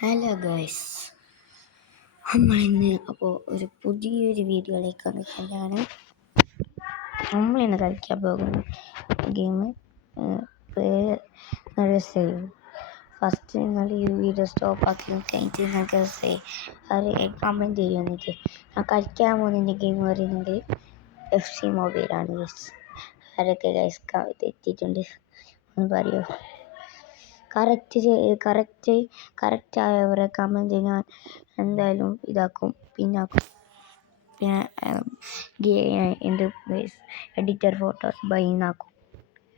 Hello guys, നമ്മളിന്ന് അപ്പോൾ ഒരു പുതിയൊരു വീഡിയോയിലേക്കാണ് കല്യാണം. നമ്മളിന്ന് കളിക്കാൻ പോകുന്ന ഗെയിം സേവ്. ഫസ്റ്റ് നിങ്ങൾ ഈ വീഡിയോ സ്റ്റോപ്പ് ആക്കി കഴിഞ്ഞിട്ട് നിങ്ങൾക്ക് അത് കമൻറ്റ് ചെയ്യുമെന്നിട്ട് ഞാൻ കളിക്കാൻ പോകുന്നതിൻ്റെ ഗെയിം പറയുന്നത് FC മൊബൈലാണ്. ഗൈസ് ആരൊക്കെ ഗൈസ് തെറ്റിയിട്ടുണ്ട് ഒന്ന് പറയുമോ? കറക്റ്റ് ആയവരെ കമൻറ്റ് ഞാൻ എന്തായാലും ഇതാക്കും, പിന്നാക്കും. പിന്നെ എന്ത് എഡിറ്റർ ഫോട്ടോസ് ബൈന്നാക്കും.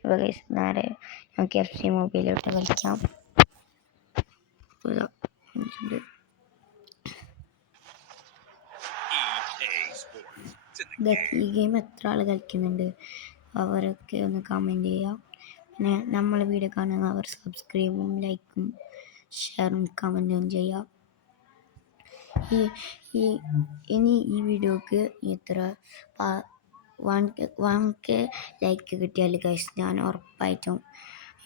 അപ്പോൾ ഗൈസ് നേരെ നമുക്ക് FC മൊബൈലിലോട്ട് കളിക്കാം. ഈ ഗെയിം എത്ര ആൾ കളിക്കുന്നുണ്ട് അവരൊക്കെ ഒന്ന് കമൻറ്റ് ചെയ്യാം. പിന്നെ നമ്മൾ വീഡിയോ കാണുന്നവർ സബ്സ്ക്രൈബും ലൈക്കും ഷെയറും കമൻറ്റും ചെയ്യാം. ഇനി ഈ വീഡിയോക്ക് എത്ര 1K ലൈക്ക് കിട്ടിയാൽ ഗൈസ് ഞാൻ ഉറപ്പായിട്ടും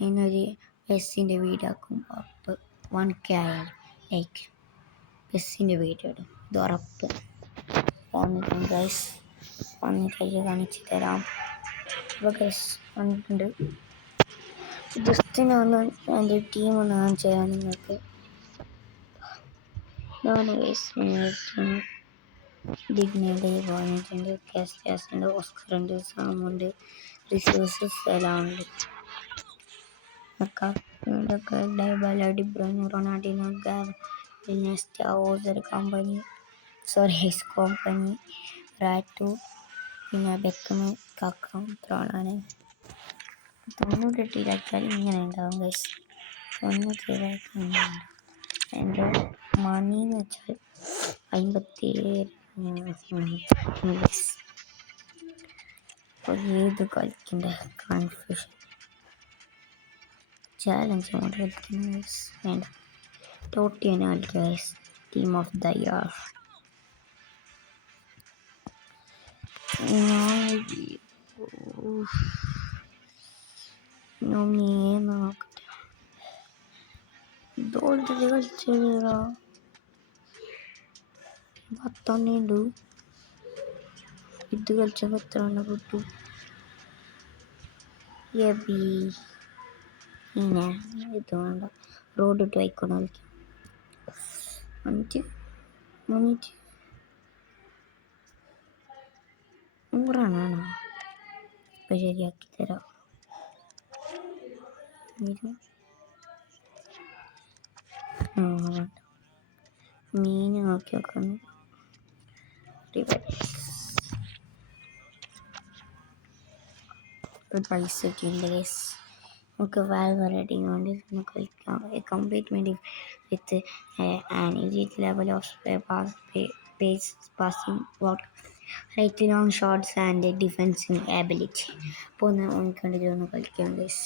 ഇന്നൊരു ബസ്സിൻ്റെ വീഡിയോ ആക്കും. ഉറപ്പ് 1K ആയാൽ ലൈക്ക് ബസ്സിൻ്റെ വീഡിയോ ഇടും, ഇത് ഉറപ്പ്. വന്നിട്ടുണ്ട് ഗൈസ്, വന്നിട്ട് കാണിച്ചു തരാം. അപ്പോൾ ഗൈസ് വന്നിട്ടുണ്ട്. ജസ്റ്റ് ഞാൻ എൻ്റെ ടീം ഒന്ന് കാണിച്ചു തരാം നിങ്ങൾക്ക്. ഇതാണ് ഗൈസ് ഡിഗ്നയുടെ വന്നിട്ടുണ്ട്. കാസ്റ്റാസ് ഉണ്ട്, ഓസ്കർ ഉണ്ട്, സാമുണ്ട്, റിസോഴ്സസ് എല്ലാം ഉണ്ട്. ഇതൊക്കെ Dybala, De Bruyne, Ronaldinho, Iniesta, Ozil company, Suarez company, റാറ്റു, പിന്നെ ബെക്കം, കക്കം, ത്രോണാണ്. 98 ലൈക്കാൽ ഇങ്ങനെ ഉണ്ടാവും ഗൈസ്. 97 ലൈക്ക്. എൻ്റെ മണി എന്ന് വെച്ചാൽ 57. അപ്പോൾ ഏത് കളിക്കണ്ട കൺഫ്യൂഷൻ. ചാലഞ്ച് മോഡ് കളിക്കുന്ന ഗൈസ് വേണ്ട. ടോട്ടിയാണ് കളിക്കുക guys. Team of the year നോക്കട്ടെ. ഇത് ഓൾറെഡി കളിച്ചതാ. 10 ഉണ്ട്. ഇത് കളിച്ചപ്പോൾ എത്ര എണ്ണം കിട്ടു? പിന്നെ ഇത് വേണ്ട. റോഡ് ടു ഐക്കോൺ കളിക്കാം. 5 മിനിറ്റ് 100 ഇപ്പം ശരിയാക്കി തരാം. മീൻ നോക്കി നോക്കുന്നു. പൈസ കിട്ടിയില്ല ഗൈസ്. നമുക്ക് വാൽവറേറ്റിംഗ് വേണ്ടി നമുക്ക് കളിക്കാം. Complemented with an elite level of pace, passing, work, right long shots and defensive ability. അപ്പോൾ ഒന്ന് കണ്ടിട്ട് കളിക്കാം ഗൈസ്.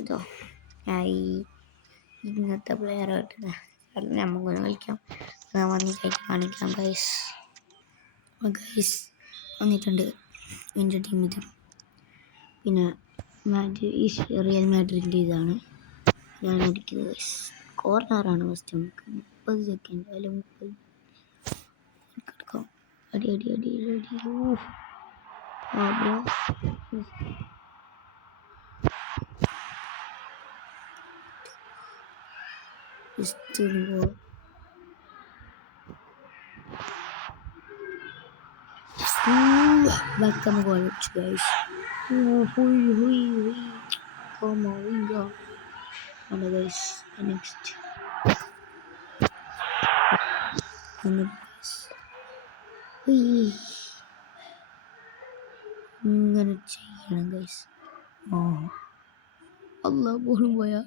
ഇതോ ഇന്നത്തെ പ്ലെയർ ആയിട്ട് നമുക്കൊന്ന് കളിക്കാം. വന്നിട്ട് കാണിക്കാം ഗൈസ്. ഗൈസ് വന്നിട്ടുണ്ട് എൻ്റെ ടീം. ഇത് പിന്നെ റിയൽ മാഡ്രിഡിൻ്റെ ഇതാണ് ഞാൻ അടിക്കുന്നത് ഗൈസ്. കോർണറാണ് ഫസ്റ്റ്. നമുക്ക് 30 സെക്കൻഡ് അല്ല 30 എടുക്കാം. അടി അടി അടി അടി. Welcome college guys. Hui. Come on, we go. And guys, next. And guys. Hui. ഇങ്ങനെ ചെയ്യണം ഗൈസ്. അല്ലാ പോലും പോയാ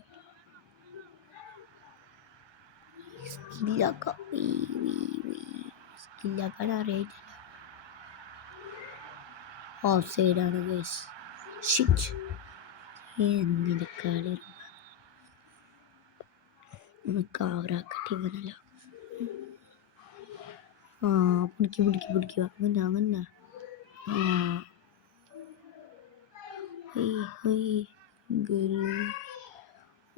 സ്കില്ലാക്കാൻ അറിയില്ല. ഓഫ് സൈഡാണ് ഗൈസ്. ഷിറ്റ് എന്തിൻ്റെ കളി കവറാക്കട്ടെ ഇവനല്ല. പിടിക്കുക അങ്ങനെ.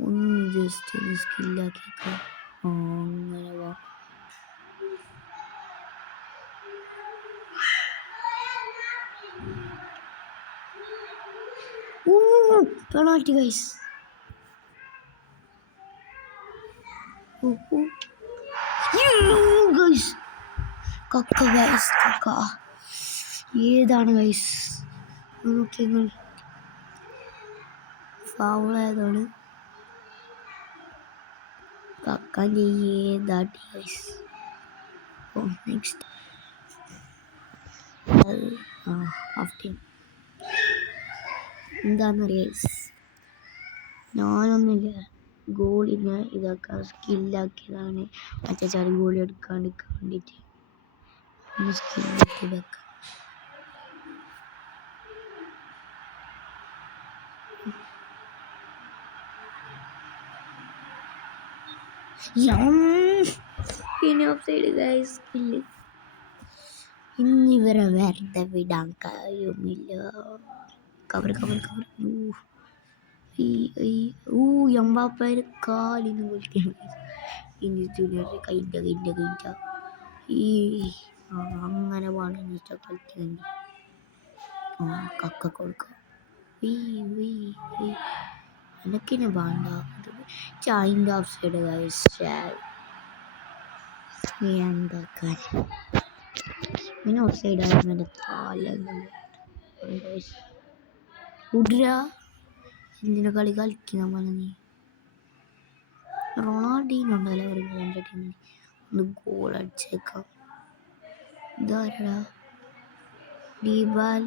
ഒന്ന് ജസ്റ്റ് ഒന്ന് സ്കില്ലാക്കിയേക്കാം. അങ്ങനെ വാ. Penalty guys. ഗൈസ് കക്ക ഗൈസ് കക്ക ഏതാണ് ഗൈസ് നോക്കിയങ്ങൾ ഫൗളായതാണ്. കക്കാൻ്റെ ഏതാട്ടി ഗൈസ്. ഓ നെക്സ്റ്റ് ഹാഫ് ടൈം എന്താണെന്നറിയ ഗൈസ്. ഞാനൊന്നുമില്ല ഗോളിനെ ഇതാക്കാൻ സ്കില്ലാക്കിയതാണ്. മറ്റേ ചാടി ഗോളി എടുക്കാണ്ടിരിക്കാൻ വേണ്ടിയിട്ട് ഒന്ന് സ്കില്ലാക്കി ഇതാക്കാം. ഇനി ഓഫ് സൈഡ് ഗൈസ് സ്കില്ല്. ഇന്നിവരെ വെറുതെ വിടാൻ കഴിയുമില്ല. Cover cover cover. എംബാപ്പയുടെ കാലിന്ന് വിളിക്കണം. ഇനി ജൂനിയർ കൈൻ്റെ ഈ അങ്ങനെ വേണം എന്നിട്ട് കളിക്കുന്നുണ്ട്. കക്ക കൊടുക്കുക എനിക്കിനെ വേണ്ട. ചായൻ്റെ ഓഫ് സൈഡ് എന്താക്കാൻ പിന്നെ ഓഫ് സൈഡ് ആയിരുന്നു. എൻ്റെ കാലൊന്നും ഉഡ്ര എന്തിനാ കളി കളിക്കുന്ന പോലെ. നീ റൊണാൾഡീനോ ഉണ്ടല്ലോ എൻ്റെ ടീമിൽ. ഒന്ന് ഗോൾ അടിച്ചേക്കാം. ഇതാരടാ ദീപാല.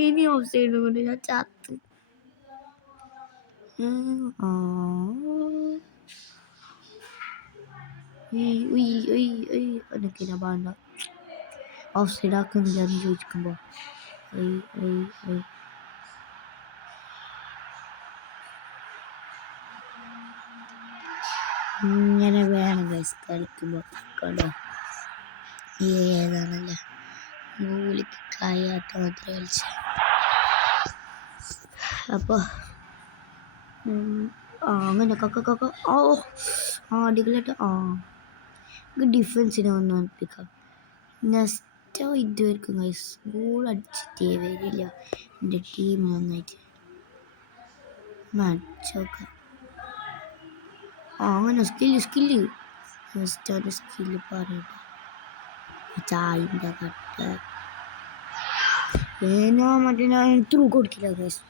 ഇനി ഓഫ് സൈഡ് കൊണ്ട് ഞാൻ ചത്ത്. എനിക്കിനെ വേണ്ട. ഓഫ് സൈഡ് ആക്കുന്നില്ല എന്ന് ചോദിക്കുമ്പോൾ ഇങ്ങനെ വേണം ഗൈസ് കളിക്കുമ്പോൾ. കണ്ടോ ഏതാണല്ലേ ഗോളിക്ക് കഴിയാത്ത മാത്രമേ കളിച്ച. അപ്പോൾ അങ്ങനെ കക്ക അടികളായിട്ട് ഡിഫൻസിനെ ഒന്ന് അടുപ്പിക്കാം. നെക്സ്റ്റ് ഇതുവരെക്കും ഗൈസ് ഗോൾ അടിച്ചിട്ടേ വരില്ല എൻ്റെ ടീം നന്നായിട്ട്. അടിച്ചോക്കാം. അങ്ങനെ സ്കില്ല് നെക്സ്റ്റ് അവൻ്റെ സ്കില്ല് പറയട്ടെ. ചായൻ്റെ കട്ട മറ്റേ ഞാൻ ത്രൂ കൊടുക്കില്ല ഗൈസ്.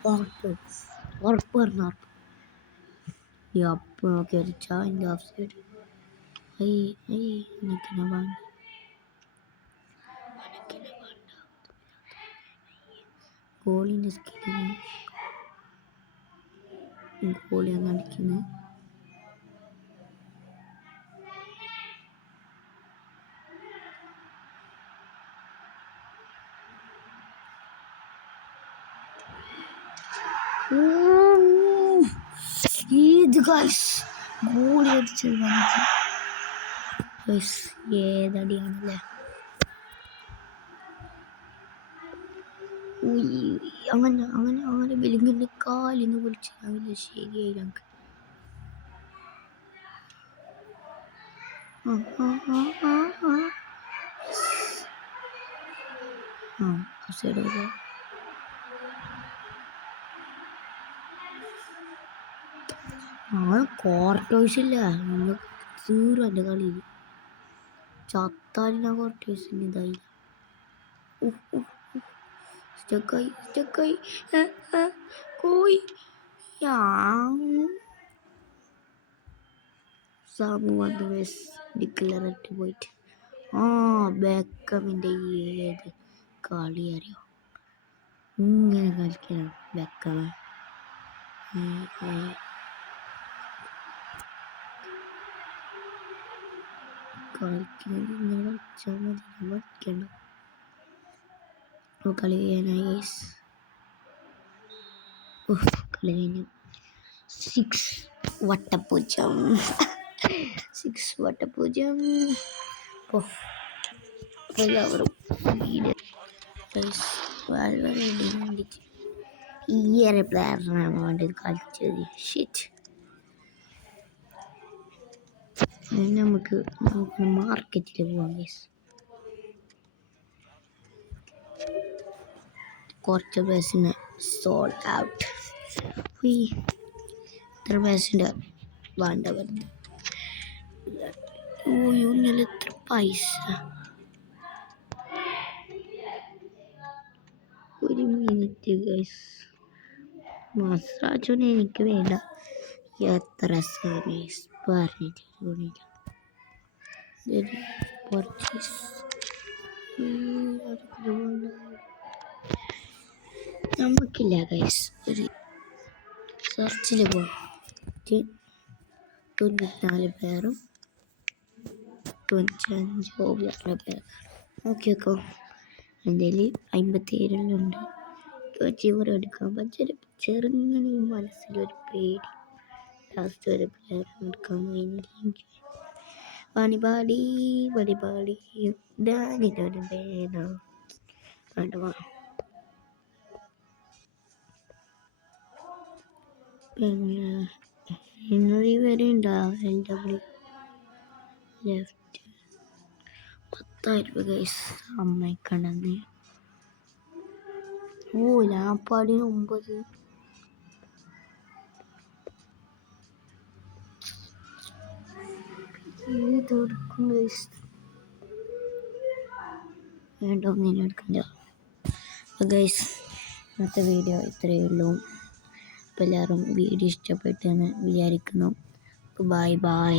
ഉറപ്പ് പറഞ്ഞു ഉറപ്പ്. ഈ അപ്പ് നോക്കി ചായൻ്റെ ഓഫ് സൈഡ്. എനിക്കിനെ വേണ്ട. ഗോളിൻ്റെ സ്കില്ലിന് ഗോളിയാണ് അടിക്കുന്നത്. ഏത് ഗൈസ് ഗോളി അടിച്ചത് ഗൈസ് ഏതടിയാണല്ലേ. അങ്ങനെ ബെലിങ്ങിൻ്റെ കാലിന്ന് വിളിച്ചില്ല. ശരിയായി ഞങ്ങൾക്ക് സൈഡ് കോർട്ടോയ്സില്ല. നിങ്ങൾ തീരും എൻ്റെ കളിയിൽ. ചത്താലിന കോർട്ടോയ്സിന് ഇതായി സ്റ്റക്കായി കോയി സാമു വന്ന് ഡിക്ലറിട്ട് പോയിട്ട് ബെക്കമിൻ്റെ ഏത് കളി അറിയോ. ഇങ്ങനെ കളിക്കണം ബെക്കമ. കളിക്കുന്നത് ഇങ്ങനെ കളിച്ചാൽ മതി. കളിക്കണ്ട കളി ചെയ്യാനായി ഗൈസ്. കളി കഴിഞ്ഞു. 6 വട്ടപ്പൂജ്യം. എല്ലാവരും ഗൈസ് വാൽവറേഡിന് വേണ്ടിയിട്ട് ഈ ഒരു പ്ലെയറിനാണ് വേണ്ടത് കളിച്ചത്. ഷിറ്റ്. നമുക്ക് മാർക്കറ്റിൽ പോവാം ഗൈസ്. കുറച്ച് പേഴ്സിന് സോൾഡ് ഔട്ട്. ഇത്ര പേഴ്സിൻ്റെ വേണ്ട വെറുതെ. ഓ യൂണിയനിൽ എത്ര പൈസ. ഒരു മിനിറ്റ് ഗൈസ്. മസ്രാജോനെ എനിക്ക് വേണ്ട. എത്ര സർവീസ് പറഞ്ഞിട്ട് നമുക്കില്ല ഗൈസ്. ഒരു സെർച്ചിൽ പോകാം. 94 പേരും 95 വേറെ പേർ നോക്കിയേക്കോ. എൻ്റെ കയ്യിൽ 57 അച്ചീവർ എടുക്കാൻ പറ്റും. ചെറുങ്ങനെ മനസ്സിലൊരു പേടി. ലാസ്റ്റ് ഒരു പ്ലെയർ എടുക്കാൻ കഴിഞ്ഞില്ലെങ്കിൽ പണിപാടി ഡാനിനൊരു വേണം വേണ്ട. പിന്നെ ഇന്നൊരു വരെ ഉണ്ടാവും. LW ലെഫ്റ്റ് 10,000 ഗൈസ് അമ്മയ്ക്കണ്ടെന്ന്. ഓ ലാപ്പാടിന് 9. ഇതെടുക്കും ഗൈസ്. വേണ്ട ഒന്നിനും എടുക്കില്ല ഗൈസ്. ഇന്നത്തെ വീഡിയോ ഇത്രയേ ഉള്ളൂ. അപ്പോൾ എല്ലാവരും വീഡിയോ ഇഷ്ടപ്പെട്ടെന്ന് വിചാരിക്കുന്നു. Bye bye.